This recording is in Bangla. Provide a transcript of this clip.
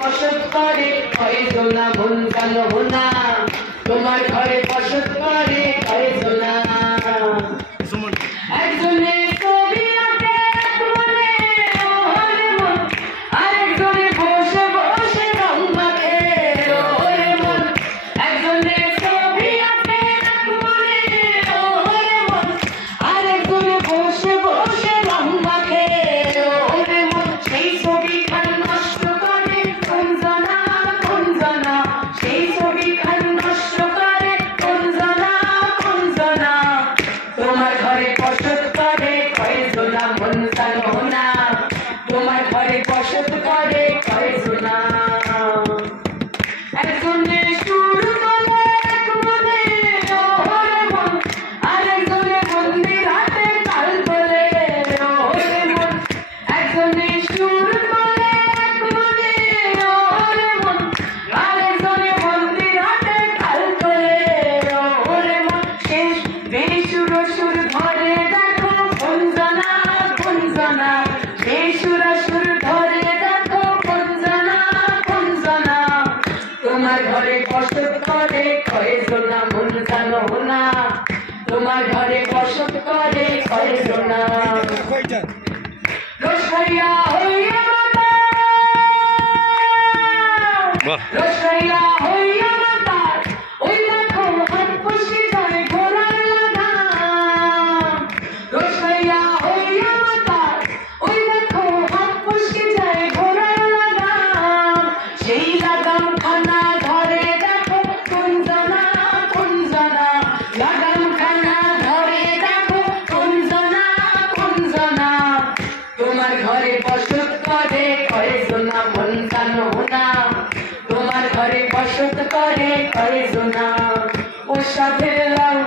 বসত করে কয়জনা মন জানো না, তোমার ঘরে বসত করে কয়জনা। একজনে ছবি আঁকে এক মনে ওরে মন, আরেকজনে বসে বসে রং মাখে ওরে মন। একজনে ছবি আঁকে এক মনে ওরে মন, আরেকজনে বসে বসে রং মাখে ওরে মন। সেই ছবি খান নষ্ট করে কোনজনা কোনজনা, সেই ছবি খান নষ্ট করে কোনজনা কোনজনা। তোমার ঘরে বসত করে কয়জনা মন জানো না, তোমার ঘরে বসত করে কয়জনা। একজনে সুর তোলে এক মনে ওরে মন, আরেকজনে মন্দির হাতে তাল তোলে ওরে মন। একজনে সুর তোলে এক মনে ওরে মন, আরেকজনে মন্দির হাতে তাল তোলে ওরে মন। শেষ বেসুর সুর ধরে দেখো কোনজনা কোনজনা, বেসুর সুর ধরে দেখো কোনজনা কোনজনা। তোমার ঘরে বসত করে কয়জনা মন জানো না, তোমার ঘরে বসত করে কয়জনা। রোশাইয়া হইয়া মাতা, রোশাইয়া হইয়া মাতা, ওই দেখো হাত পুষি যায় ঘোড়ার লাগাম। রোশাইয়া হইয়া মাতা, ওই দেখো হাত পুষি যায় ঘোড়ার লাগাম। সেই লাগাম খানা ধরে দেখো কোনজনা কোনজনা, লাগাম খানা ধরে দেখো কোনজনা কোনজনা। তোমার ঘরে বসত করে কয়জনা মন জানো না, তোমার ঘরে বসত করে কয়জনা। ও সাধের লাউ